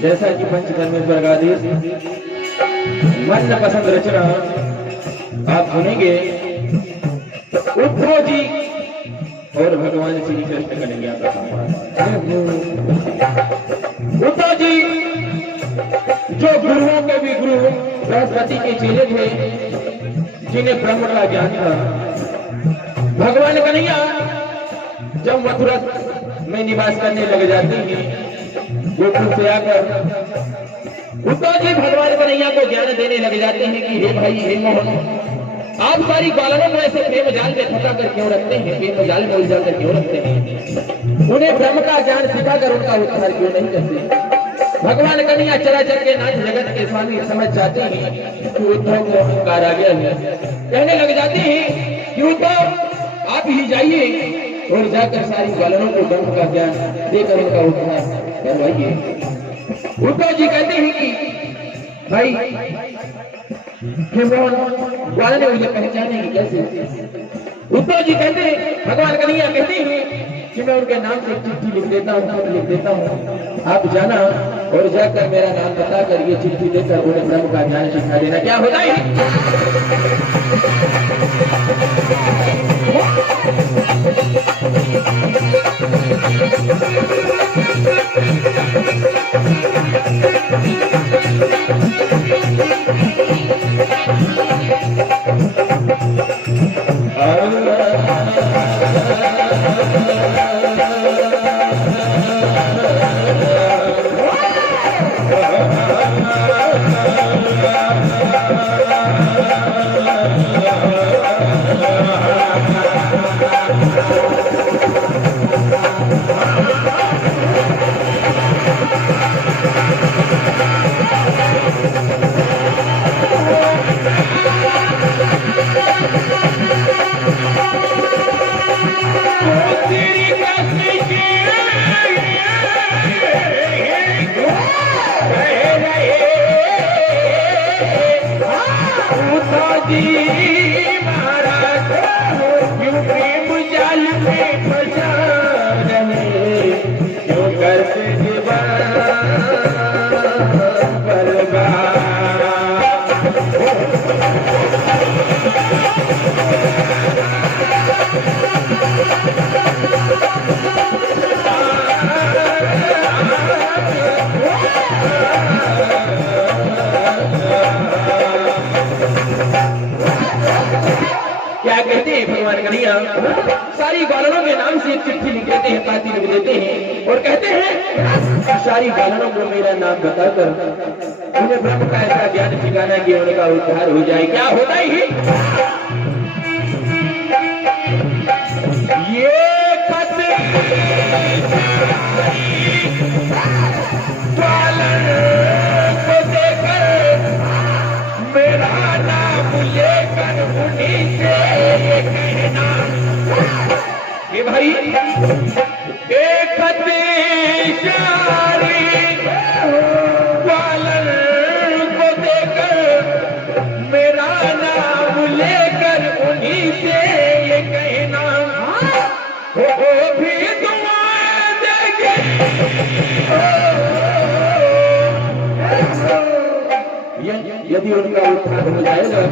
जैसा कि पंचकर्मेश्वर का आदेश मन पसंद रचना आप सुनेंगे उद्धव जी और भगवान श्री कृष्ण कन्हैया का सम्मान। उद्धव जी जो गुरुओं के भी गुरु बृहस्पति के चेले थे, जिन्हें ब्रह्म का ज्ञान था। भगवान कन्हैया जब मथुरा में निवास करने लग जाते हैं, गोकुल से आकर उद्धव जी भगवान कन्हैया को ज्ञान देने लग जाते हैं कि हे भाई, हे मोहन, आप सारी ग्वालरों को ऐसे प्रेम जाल में फंसा कर क्यों रखते हैं, प्रेम जाल में उलझा कर क्यों रखते हैं? उन्हें ब्रह्म का ज्ञान सिखाकर उनका उद्धार क्यों नहीं करते? भगवान कन्हैया चराचर के नाथ जगत के स्वामी समझ जाते हैं कि उद्धव को अहंकार आ गया है। कहने लग जाते हैं कि उद्धव आप ही जाइए और जाकर सारी ग्वालरों को ब्रह्म का ज्ञान देकर उनका उद्धार करवाइए। उद्धव जी कहते हैं कि भाई हे मोहन, ग्वाल ने मुझे पहचानेंगे कैसे? उद्धव जी कहते हैं, भगवान कन्हैया कहते हैं कि मैं उनके नाम से चिट्ठी लिख देता हूँ, खत लिख देता हूँ, आप जाना और जाकर मेरा नाम बताकर ये चिट्ठी देकर उन्हें ब्रह्म का ज्ञान सिखा देना। क्या होता है? क्या कहते हैं भगवान कन्हैया? सारी ग्वालरों के नाम से एक चिट्ठी लिख देते हैं, पाती लिख देते हैं और कहते हैं सारी ग्वालरों को मेरा नाम बताकर उन्हें ब्रह्म का ऐसा ज्ञान सिखाना कि उनका उद्धार हो जाए। क्या होता ही ये मेरा नाम लेकर उन्हीं से कहना कि भाई एक यदि उनका उद्धार हो जाएगा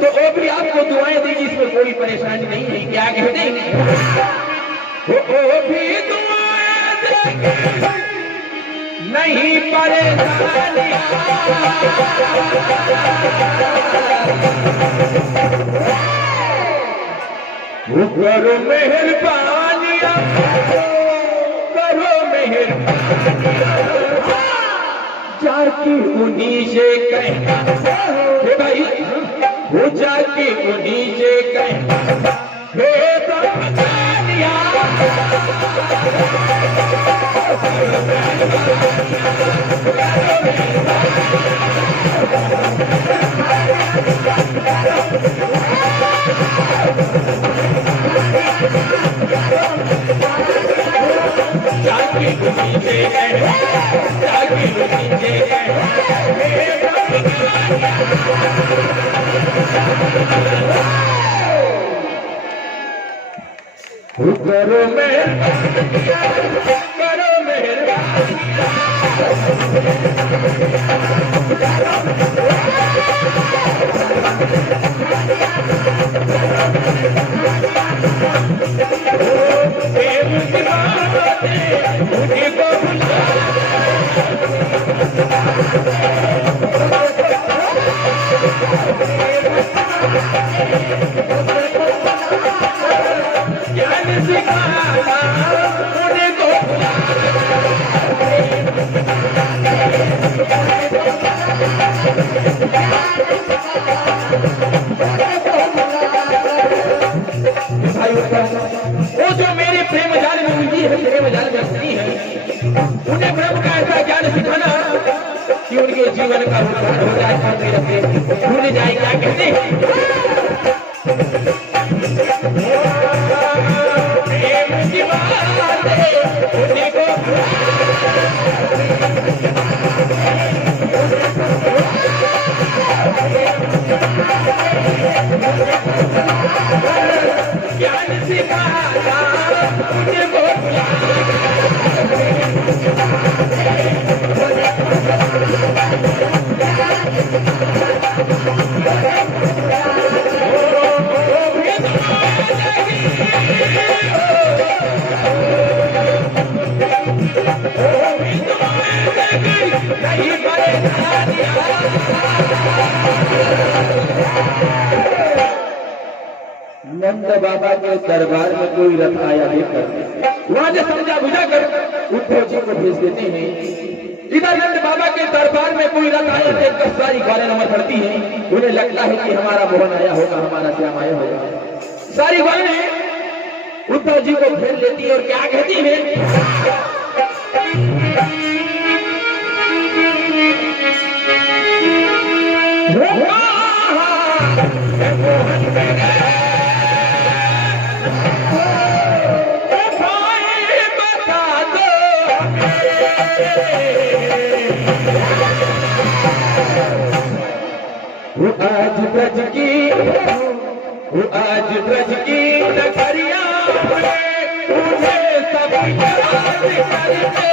तो वो भी आपको दुआएं देगी, इसमें कोई परेशानी नहीं है। क्या कहते हैं, वो भी दुआएं देगी, नहीं परेशानी। वो करो मेहरबानी, करो मेहरबानी, जाके उन्हीं से कह भाई, वो जाके उन्हीं से कह करो मेहरबानी, करो मेहरबानी, वो जो मेरे प्रेम जाल में उलझी है, प्रेम जाल में फंसी है, उन्हें प्रभु का ऐसा ज्ञान सिखाना कि उनके जीवन का उद्धार हो जाए, भूल जाए। क्या कहते हैं, प्रेम की बातें उन्हीं को ज्ञान सिखाना, उनको नंद बाबा के दरबार में कोई रथ आया लेकर वहां से समझा बुझा कर उद्धव जी को भेज देते हैं। इधर नंद बाबा के दरबार में कोई रथ आया देखकर सारी गाड़ियां नमर पड़ती हैं। उन्हें लगता है कि हमारा मोहन आया होगा, हमारा श्याम आया होगा। सारी गाड़ियां उद्धव जी को घेर लेती है और क्या कहती है, वो आज ब्रज की, वो आज ब्रज की नगरिया में उन्हें सब याद करते।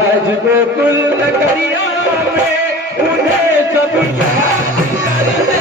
आज गोकुल नगरिया में उन्हें सब याद करते।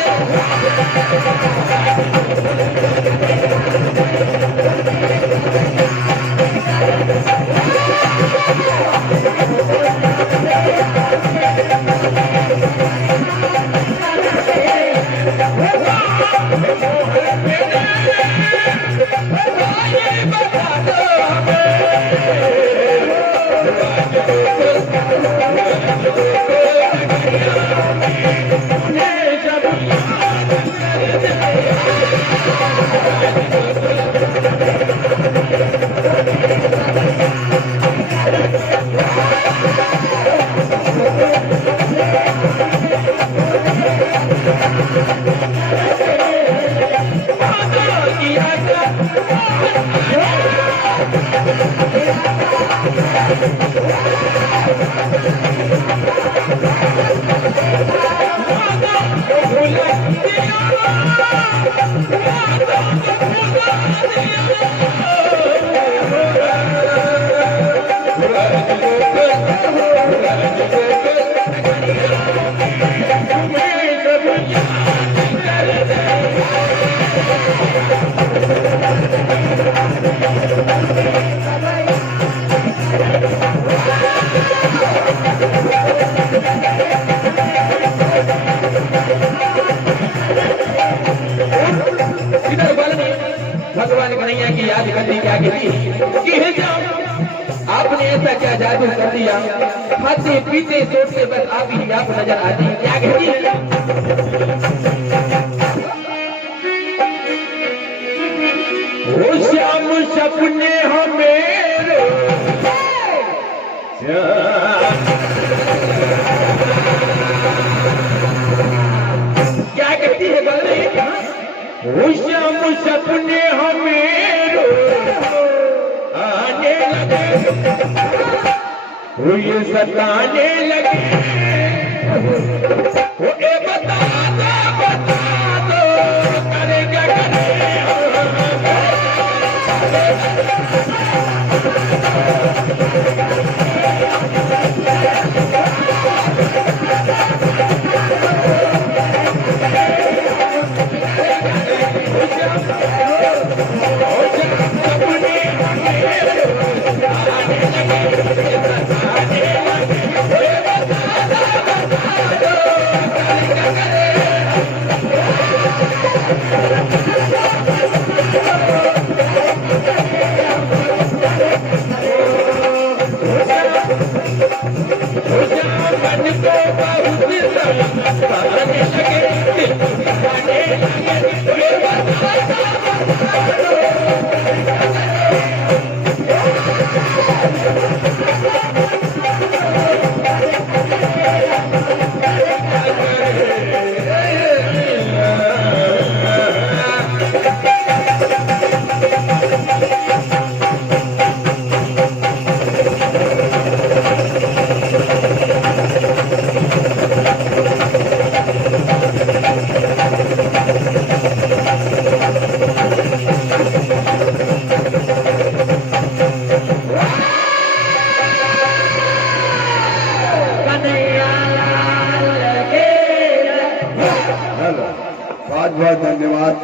याद कर ली क्या कहती कि हे जाओ आपने ऐसा क्या जादू कर दिया, खाते पीते सोते बस आप ही आप नजर आती क्या कहती वो श्याम सपने हमें क्या कहती है बोल रही है वो श्याम सपने हमें आने लगे वो ये सताने लगे वो ए बता दो करेगा बहुत बहुत धन्यवाद।